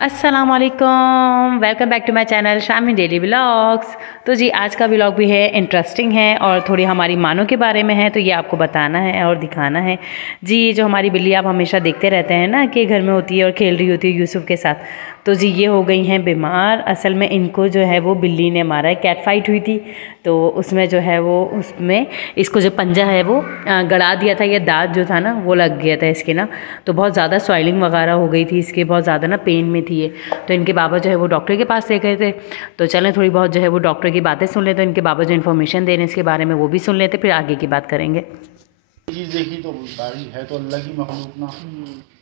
अस्सलाम वालेकुम, welcome back to my channel Shami daily vlogs. तो जी आज का व्लॉग भी है, इंटरेस्टिंग है और थोड़ी हमारी मानों के बारे में है, तो ये आपको बताना है और दिखाना है। जी ये जो हमारी बिल्ली आप हमेशा देखते रहते हैं ना कि घर में होती है और खेल रही होती है यूसुफ के साथ, तो जी ये हो गई हैं बीमार। असल में इनको जो है वो बिल्ली ने मारा है, कैट फाइट हुई थी तो उसमें जो है वो उसमें इसको जो पंजा है वो गड़ा दिया था, या दांत जो था ना वो लग गया था इसके ना, तो बहुत ज़्यादा स्वेलिंग वगैरह हो गई थी इसके, बहुत ज़्यादा ना पेन में थी ये। तो इनके बाबा जो है वो डॉक्टर के पास ले गए थे, तो चलें थोड़ी बहुत जो है वो डॉक्टर की बातें सुन लेते, तो इनके बाबा जो इन्फॉर्मेशन दे रहे हैं इसके बारे में वो भी सुन लेते, फिर आगे की बात करेंगे। चीज़ देखी तो गाड़ी है तो अल्लाह की मखलूक ना,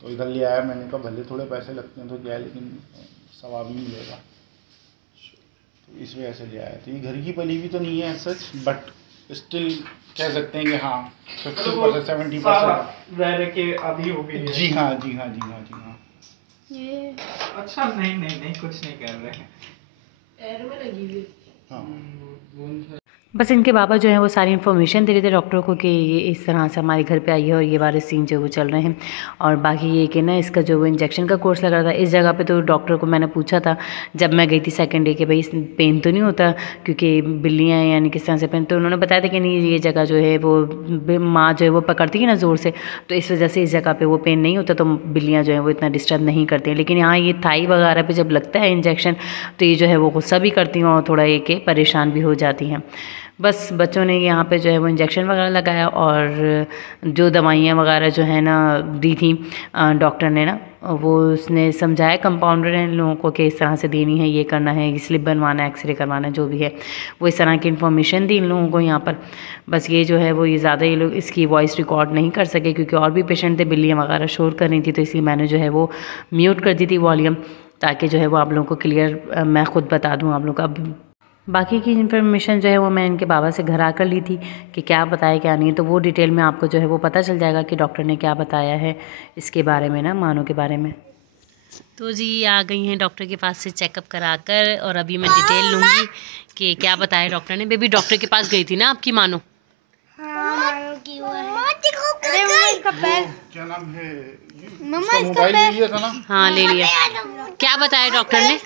तो इधर ले आया। मैंने कहा भले थोड़े पैसे लगते हैं तो क्या है, लेकिन सवाब ही मिलेगा, तो इस वजह से ले आया। तो ये घर की पली भी तो नहीं है सच, बट स्टिल कह सकते हैं कि हाँ 50% 70% के अभी हो गई है। जी हाँ जी हाँ जी हाँ जी हाँ। ये अच्छा नहीं कुछ नहीं कर रहे हैं, पैर में लगी हुई। हाँ बस इनके बाबा जो है वो सारी इन्फॉर्मेशन दे रहे थे डॉक्टर को कि ये इस तरह से हमारे घर पे आई है और ये वाले सीन जो वो चल रहे हैं। और बाकी ये कि ना इसका जो वो इंजेक्शन का कोर्स लग रहा था इस जगह पे, तो डॉक्टर को मैंने पूछा था जब मैं गई थी सेकंड डे कि भाई पेन तो नहीं होता क्योंकि बिल्लियाँ यानी किस तरह से पेन, तो उन्होंने बताया था कि नहीं ये जगह जो है वो माँ जो है वो पकड़ती है ना ज़ोर से, तो इस वजह से इस जगह पर वो पेन नहीं होता, तो बिल्लियाँ जो है वो इतना डिस्टर्ब नहीं करती हैं। लेकिन यहाँ ये थाई वगैरह पर जब लगता है इंजेक्शन तो ये जो है वो गुस्सा भी करती हैं और थोड़ा ये कि परेशान भी हो जाती हैं। बस बच्चों ने यहाँ पे जो है वो इंजेक्शन वगैरह लगाया और जो दवाइयाँ वगैरह जो है ना दी थी डॉक्टर ने ना, वो उसने समझाया कंपाउंडर ने लोगों को कि इस तरह से देनी है, ये करना है, स्लिप बनवाना है, एक्सरे करवाना है, जो भी है वो इस तरह की इन्फॉर्मेशन दी इन लोगों को यहाँ पर। बस ये जो है वो ये ज़्यादा ये लोग इसकी वॉइस रिकॉर्ड नहीं कर सके क्योंकि और भी पेशेंट थे, बिल्लियाँ वगैरह शोर कर रही थी, तो इसलिए मैंने जो है वो म्यूट कर दी थी वॉल्यूम, ताकि जो है वो आप लोगों को क्लियर मैं ख़ुद बता दूँ आप लोग का। बाकी की इन्फॉर्मेशन जो है वो मैं इनके बाबा से घर आकर ली थी कि क्या बताया क्या नहीं, तो वो डिटेल में आपको जो है वो पता चल जाएगा कि डॉक्टर ने क्या बताया है इसके बारे में ना, मानों के बारे में। तो जी आ गई हैं डॉक्टर के पास से चेकअप कराकर, और अभी मैं डिटेल लूँगी कि क्या बताया डॉक्टर ने। बेबी डॉक्टर के पास गई थी ना आपकी मानो? क्या नाम है, मोबाइल ले लिया था ना? हाँ ले लिया। क्या बताया डॉक्टर ने?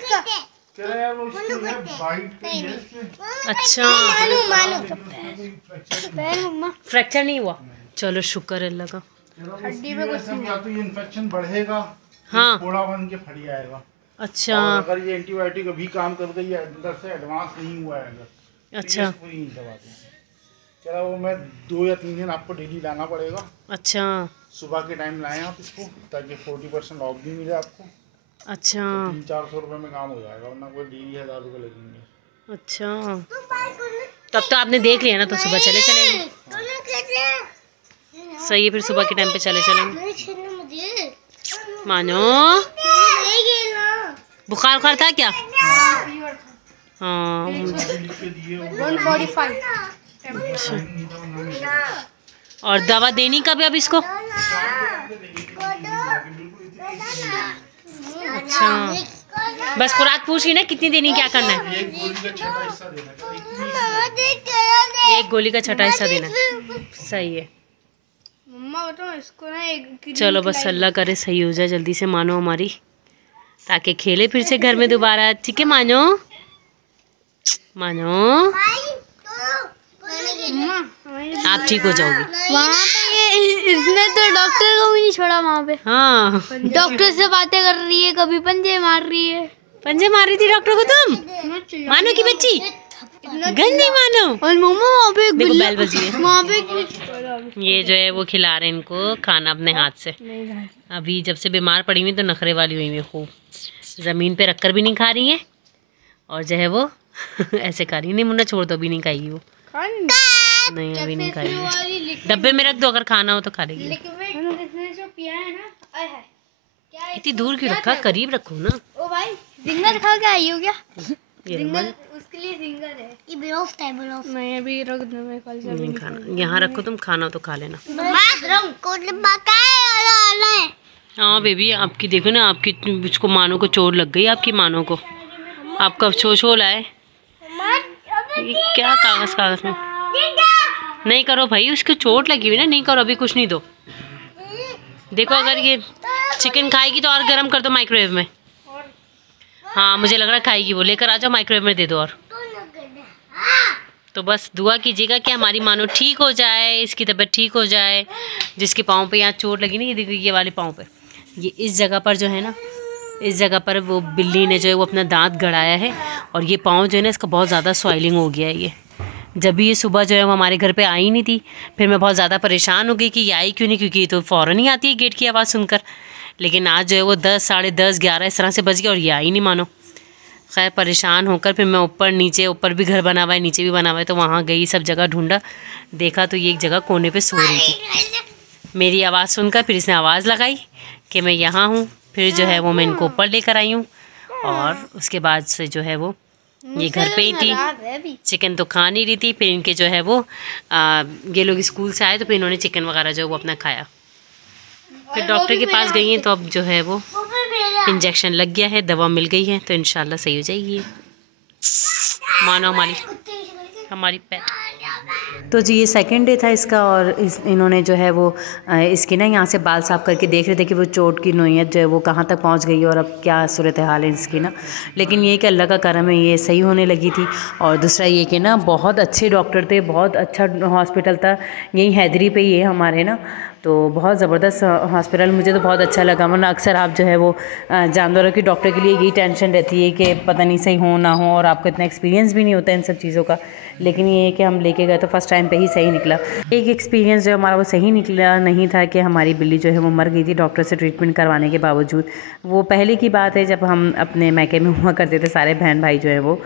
अच्छा फ्रैक्चर नहीं हुआ, चलो शुक्र है अल्लाह का। हड्डी में कुछ नहीं, या तो ये इन्फेक्शन बढ़ेगा, हाँ फोड़ा बन के फट जाएगा। अच्छा और अगर ये एंटीबायोटिक अभी काम कर गई है, अंदर से एडवांस नहीं हुआ है अगर, अच्छा पूरी नहीं दबाते हैं। चलो वो मैं 2 या 3 दिन आपको डेली लाना पड़ेगा। अच्छा सुबह के टाइम लाएं आप इसको, ताकि 40% ऑफ भी मिले आपको। अच्छा तो 300-400 रुपये में काम हो जाएगा, वरना कोई डेली 1000 रुपये लगेंगे। अच्छा तब तो आपने देख लिया ना, तो सुबह चले चलेंगे। सही है, फिर सुबह के टाइम पे चले चलेंगे। मानो बुखार उखार था क्या? हाँ 145। और दवा देनी कब है अब इसको? अच्छा बस खुराक पूछ रही ना कितनी देनी, क्या करना है? एक गोली का छठा हिस्सा देना। सही है मम्मा बताओ इसको ना चलो बस अल्लाह करे सही हो जाए जल्दी से मानो हमारी, ताकि खेले फिर से घर में दोबारा। ठीक है मानो? मानो आप ठीक हो जाओगी। वहाँ पे ये इसने तो डॉक्टर को भी नहीं छोड़ा वहाँ पे। हाँ डॉक्टर से बातें कर रही है, कभी पंजे मार रही है। पंजे मार रही थी डॉक्टर को तुम? मानो की बच्ची गंदी मानो। और मम्मा वहाँ पे देखो बैल बजी है, वहाँ पे ये जो है वो खिला रहे हैं इनको खाना अपने हाथ से। अभी जब से बीमार पड़ी हुई तो नखरे वाली हुई है खूब, ज़मीन पे रखकर भी नहीं खा रही है और जो है वो ऐसे खा रही है। नहीं मुन्ना छोड़ दो, अभी नहीं खाएगी वो, नहीं अभी नहीं खाएगी, डब्बे में रख दो, अगर खाना हो तो खा लेगी। इतनी दूर क्यों रखा, करीब रखो ना। ओ भाई जिंगर खा के आई हो क्या? जिंगर उसके लिए जिंगर है, ये बेरोफ्ट है, बेरोफ्ट नहीं अभी रख दो, मैं कल से नहीं खाना, यहाँ रखो तुम, खाना हो तो खा लेना। हाँ बेबी आपकी देखो ना, आपकी उसको मानो को चोट लग गई, आपकी मानो को। आप कब छो लाए? क्या कागज में नहीं करो भाई, उसको चोट लगी हुई ना, नहीं करो अभी, कुछ नहीं दो। देखो अगर ये चिकन खाएगी तो और गर्म कर दो माइक्रोवेव में। हाँ मुझे लग रहा है खाएगी वो, लेकर आ जाओ माइक्रोवेव में दे दो। और तो बस दुआ कीजिएगा कि हमारी मानो ठीक हो जाए, इसकी तबीयत ठीक हो जाए। जिसके पाँव पे यहाँ चोट लगी ना, ये देखिए ये वाले पाँव पे, ये इस जगह पर जो है ना, इस जगह पर वो बिल्ली ने जो है वो अपना दांत गड़ाया है और ये पाँव जो है ना इसका बहुत ज़्यादा स्वेलिंग हो गया है। ये जब भी ये सुबह जो है वो हमारे घर पे आई नहीं थी, फिर मैं बहुत ज़्यादा परेशान हो गई कि ये आई क्यों नहीं, क्योंकि ये तो फ़ौरन ही आती है गेट की आवाज़ सुनकर। लेकिन आज जो है वो 10, साढ़े 10, 11 इस तरह से बज गया और ये आई नहीं मानो। खैर परेशान होकर फिर मैं ऊपर नीचे, ऊपर भी घर बना हुआ है नीचे भी बना हुआ है, तो वहाँ गई, सब जगह ढूंढा, देखा तो ये एक जगह कोने पे सो रही थी। मेरी आवाज़ सुनकर फिर इसने आवाज़ लगाई कि मैं यहाँ हूँ। फिर जो है वो मैं इनको ऊपर लेकर आई हूँ और उसके बाद से जो है वो ये घर पे ही थी। चिकन तो खा नहीं रही थी। फिर इनके जो है वो ये लोग स्कूल से आए तो फिर इन्होंने चिकन वगैरह जो है वो अपना खाया। फिर डॉक्टर के पास गई हैं तो अब जो है वो इंजेक्शन लग गया है, दवा मिल गई है, तो इंशाल्लाह सही हो जाएगी। मानो हमारी पैर। तो जी ये सेकंड डे था इसका और इन्होंने जो है वो इसकी ना यहाँ से बाल साफ़ करके देख रहे थे कि वो चोट की नोयत जो है वो कहाँ तक पहुँच गई है और अब क्या सूरत हाल है इसकी ना। लेकिन ये कि अल्लाह का करम है, ये सही होने लगी थी। और दूसरा ये कि ना बहुत अच्छे डॉक्टर थे, बहुत अच्छा हॉस्पिटल था, यहीं हैदरी पे ही है हमारे ना, तो बहुत ज़बरदस्त हॉस्पिटल, मुझे तो बहुत अच्छा लगा। वरना अक्सर आप जो है वो जानवरों के डॉक्टर के लिए यही टेंशन रहती है कि पता नहीं सही हो ना हो, और आपको इतना एक्सपीरियंस भी नहीं होता इन सब चीज़ों का। लेकिन ये है कि हम लेके गए तो फर्स्ट टाइम पे ही सही निकला। एक एक्सपीरियंस जो हमारा वो सही निकला नहीं था कि हमारी बिल्ली जो है वो मर गई थी डॉक्टर से ट्रीटमेंट करवाने के बावजूद। वो पहले की बात है जब हम अपने मैके में हुआ करते थे, सारे बहन भाई जो है वो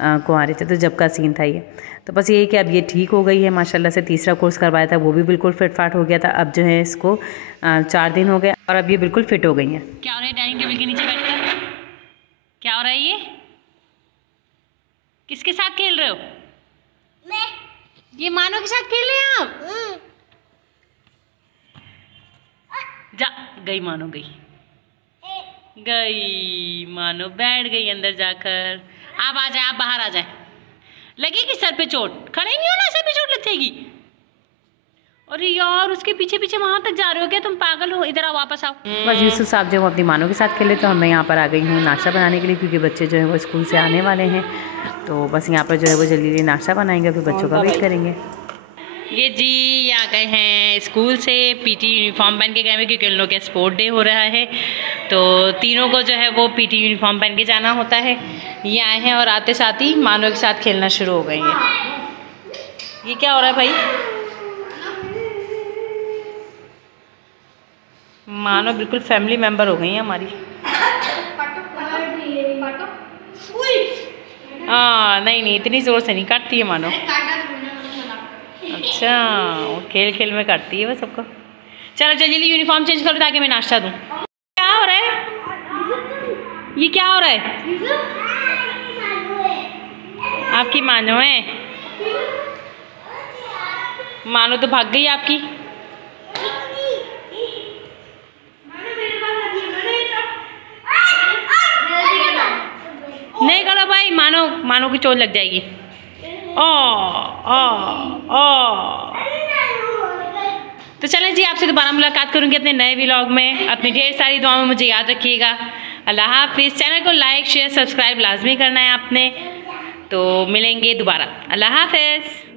कुंवारे थे, तो जब का सीन था ये। तो बस ये है कि अब ये ठीक हो गई है माशाल्लाह से। तीसरा कोर्स करवाया था वो भी बिल्कुल फिट फाट हो गया था। अब जो है इसको 4 दिन हो गए और अब ये बिल्कुल फिट हो गई हैं। क्या हो रहा है डाइनिंग टेबल के नीचे बैठकर? क्या हो रहा है? ये किसके साथ खेल रहे हो? मैं। ये मानो के साथ खेल रहे हैं आप? जा गई मानो, गई मानो, बैठ गई अंदर जाकर। आप आ जाए, आप बाहर आ जाए। लगेगी सर पे चोट, खड़े नहीं हो ना, सर पे चोट लग जाएगी। अरे यार उसके पीछे पीछे वहाँ तक जा रहे हो क्या तुम? पागल हो, इधर आओ, वापस आओ। बस यूसुफ साहब जो अपनी मानो के साथ खेले, तो मैं यहाँ पर आ गई हूँ नाश्ता बनाने के लिए, क्योंकि बच्चे जो है वो स्कूल से आने वाले हैं। तो बस यहाँ पर जो है वो जल्दी नाश्ता बनाएंगे, फिर बच्चों का वेट करेंगे। ये जी आ गए हैं स्कूल से, पीटी यूनिफॉर्म पहन के गए हैं क्योंकि उन लोग का स्पोर्ट डे हो रहा है, तो तीनों को जो है वो पीटी यूनिफॉर्म पहन के जाना होता है। ये आए हैं और आते साथ ही मानो के साथ खेलना शुरू हो गई हैं। ये क्या हो रहा है भाई? मानो बिल्कुल फैमिली मेम्बर हो गई है हमारी। हाँ नहीं इतनी ज़ोर से नहीं काटती है मानो। अच्छा वो खेल खेल में काटती है वो सबको। चलो जल्दी यूनिफॉर्म चेंज करो ताकि मैं नाश्ता दूँ। क्या हो रहा है? ये क्या हो रहा है? आपकी मानो है? मानो तो भाग गई आपकी। नहीं करो भाई, मानो की चोट लग जाएगी। तो चलें जी, आपसे दोबारा मुलाकात करूंगी अपने नए व्लॉग में। अपनी ढेर सारी दुआओं में मुझे याद रखिएगा। अल्लाह हाफिज़। चैनल को लाइक शेयर सब्सक्राइब लाजमी करना है आपने। तो मिलेंगे दोबारा। अल्लाह हाफिज़।